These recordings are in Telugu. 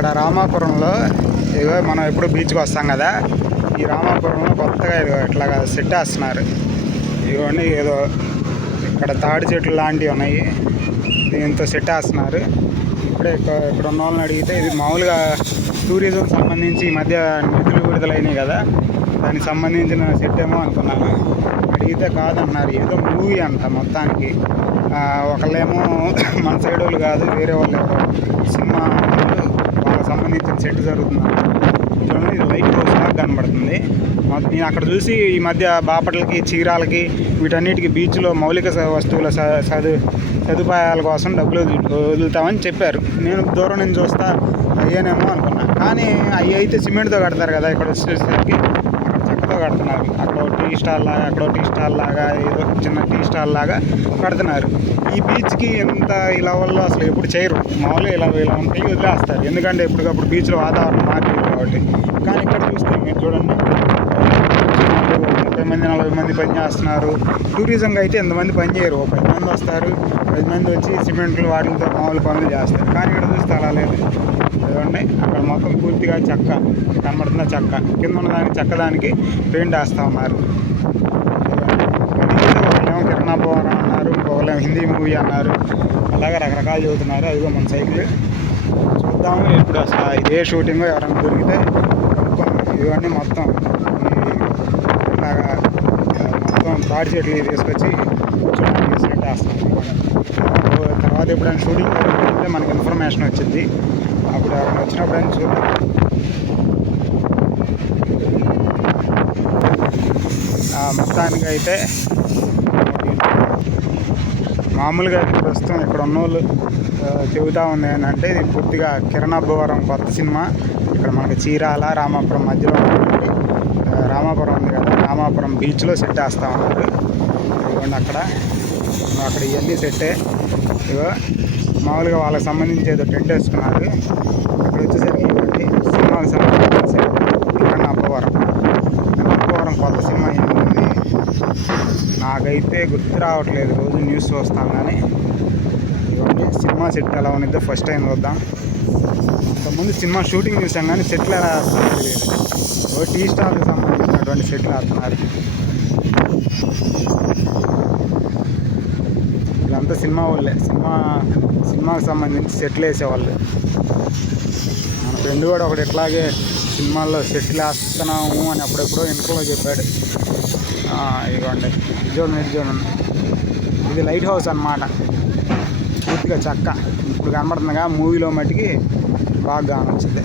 ఇక్కడ రామాపురంలో ఇదిగో మనం ఎప్పుడు బీచ్కి వస్తాం కదా, ఈ రామాపురంలో కొత్తగా ఇదిగో ఇట్లాగా సెట్ వేస్తున్నారు. ఇవన్నీ ఏదో ఇక్కడ తాడి చెట్లు లాంటివి ఉన్నాయి, దీంతో సెట్ వేస్తున్నారు. ఇప్పుడే ఇక్కడ ఉన్న వాళ్ళని అడిగితే ఇది మామూలుగా టూరిజం సంబంధించి ఈ మధ్య నిధులు విడుదలైనవి కదా, దానికి సంబంధించిన సెట్ ఏమో అనుకున్నాను. అడిగితే కాదన్నారు, ఏదో మూవీ అంట మొత్తానికి. ఒకళ్ళేమో మన సైడ్ వాళ్ళు కాదు, వేరే వాళ్ళు ఎవరో సినిమా వాళ్ళకి సంబంధించిన సెట్ జరుగుతున్నారు. చూడండి, ఇది లైట్ హౌస్ లాగా కనబడుతుంది. నేను అక్కడ చూసి ఈ మధ్య బాపట్లకి, చీరాలకి, వీటన్నిటికీ బీచ్లో మౌలిక వస్తువుల సదుపాయాల కోసం డబ్బులు వదులుతామని చెప్పారు. నేను దూరం నుంచి చూస్తా అయ్యేనేమో అనుకున్నా, కానీ అవి అయితే సిమెంట్తో కడతారు కదా, ఇక్కడ వచ్చేసరికి అక్కడ చెక్కతో కడుతున్నారు. అక్కడ టీ స్టాల్ లాగా, అక్కడ టీ స్టాల్ లాగా, ఏదో చిన్న టీ స్టాల్ లాగా కడుతున్నారు. ఈ బీచ్కి ఎంత ఈ లెవెల్లో అసలు ఎప్పుడు చేయరు, మామూలుగా ఇలా ఉంటాయి, వదిలేస్తారు. ఎందుకంటే ఎప్పటికప్పుడు బీచ్లో వాతావరణం మారింది కాబట్టి. కానీ ఇక్కడ చూస్తే మీరు చూడండి, 30 మంది 40 మంది పని చేస్తున్నారు. టూరిజంగా అయితే ఎంతమంది పని చేయరు, 10 మంది వస్తారు, 10 మంది వచ్చి సిమెంట్లు వాటితో మామూలు పనులు చేస్తారు. కానీ ఇక్కడ చూస్తే అలా లేదు. చూడండి, అక్కడ మొత్తం పూర్తిగా చెక్క కనబడుతున్న చెక్క, కింద ఉన్నదానికి చెక్కదానికి పెయింట్ వేస్తూ ఉన్నారు. ఒకళ్ళేమో కిరణాభవరం అన్నారు, ఇంకొకళ్ళేమో హిందీ మూవీ అన్నారు, అలాగే రకరకాలు చదువుతున్నారు. అదిగో మన సైకిల్ చూద్దాము ఎప్పుడు అసలు ఇదే షూటింగ్ ఎవరైనా దొరికితే కనుక్కుందాం. ఇవన్నీ మొత్తం ఇలాగా మొత్తం తాడి చెట్లు తీసుకొచ్చి కూర్చోడానికి సెట్ వేస్తాం. తర్వాత ఎప్పుడైనా షూటింగ్ జరుగుతుంటే మనకి ఇన్ఫర్మేషన్ వచ్చింది, అప్పుడు ఎవరైనా వచ్చినప్పుడైనా చూద్దాం. మొత్తానికి అయితే మామూలుగా అయితే ప్రస్తుతం ఇక్కడ ఉన్నోళ్ళు చెబుతూ ఉంది ఏంటంటే, ఇది పూర్తిగా కిరణాభవరం కొత్త సినిమా. ఇక్కడ మనకి చీరాల, రామాపురం మధ్యలో ఉన్నటువంటి రామాపురం ఉంది కదా, రామాపురం బీచ్లో సెట్ వేస్తూ ఉన్నారు. ఇదిగోండి అక్కడ ఇవన్నీ సెట్టే. ఇగో మామూలుగా వాళ్ళకి సంబంధించి ఏదో టెంట్ వేసుకున్నారు. ఇక్కడ వచ్చేసరికి ఇవన్నీ సినిమాకి సంబంధించి కిరణాభవరం కొత్త సినిమా ఏముంది నాకైతే గుర్తు రావట్లేదు, రోజు న్యూస్ చూస్తాం కానీ. ఇవన్నీ సినిమా సెట్ ఎలా ఉన్నదో ఫస్ట్ టైం చూద్దాం. అంతకుముందు సినిమా షూటింగ్ చూసాం కానీ సెట్లు ఎలా వేస్తారో తెలియదు. టీ స్టాల్కి సంబంధించినటువంటి సెట్లు వేస్తున్నారు. వీళ్ళంతా సినిమా వాళ్ళే, సినిమాకి సంబంధించి సెట్లు వేసేవాళ్ళు. మన ఫ్రెండ్ కూడా ఒకటి ఇట్లాగే సినిమాల్లో సెట్లు వేస్తున్నాము అని అప్పుడెప్పుడో ఇంటర్లో చెప్పాడు. ఇదిగోండి, చూడండి, ఇది లైట్ హౌస్ అన్నమాట. పూర్తిగా చెక్క ఇప్పుడు కనబడుతుందిగా, మూవీలో మట్టికి బాగా కానొచ్చింది.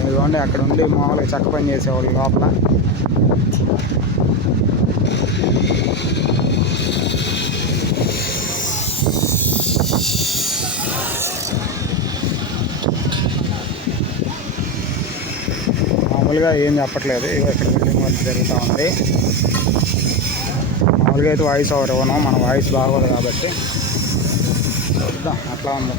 ఇదిగోండి, అక్కడ ఉండి మామూలుగా చెక్క పని చేసేవాళ్ళు లోపల. మామూలుగా ఏం చెప్పట్లేదు, ఇక్కడ బిల్డింగ్ వర్క్ జరుగుతూ ఉంది. మామూలుగా అయితే వాయిస్ ఓవర్ ఇవ్వను, మన వాయిస్ బాగోదు కాబట్టి. చూద్దాం అట్లా ఉందో.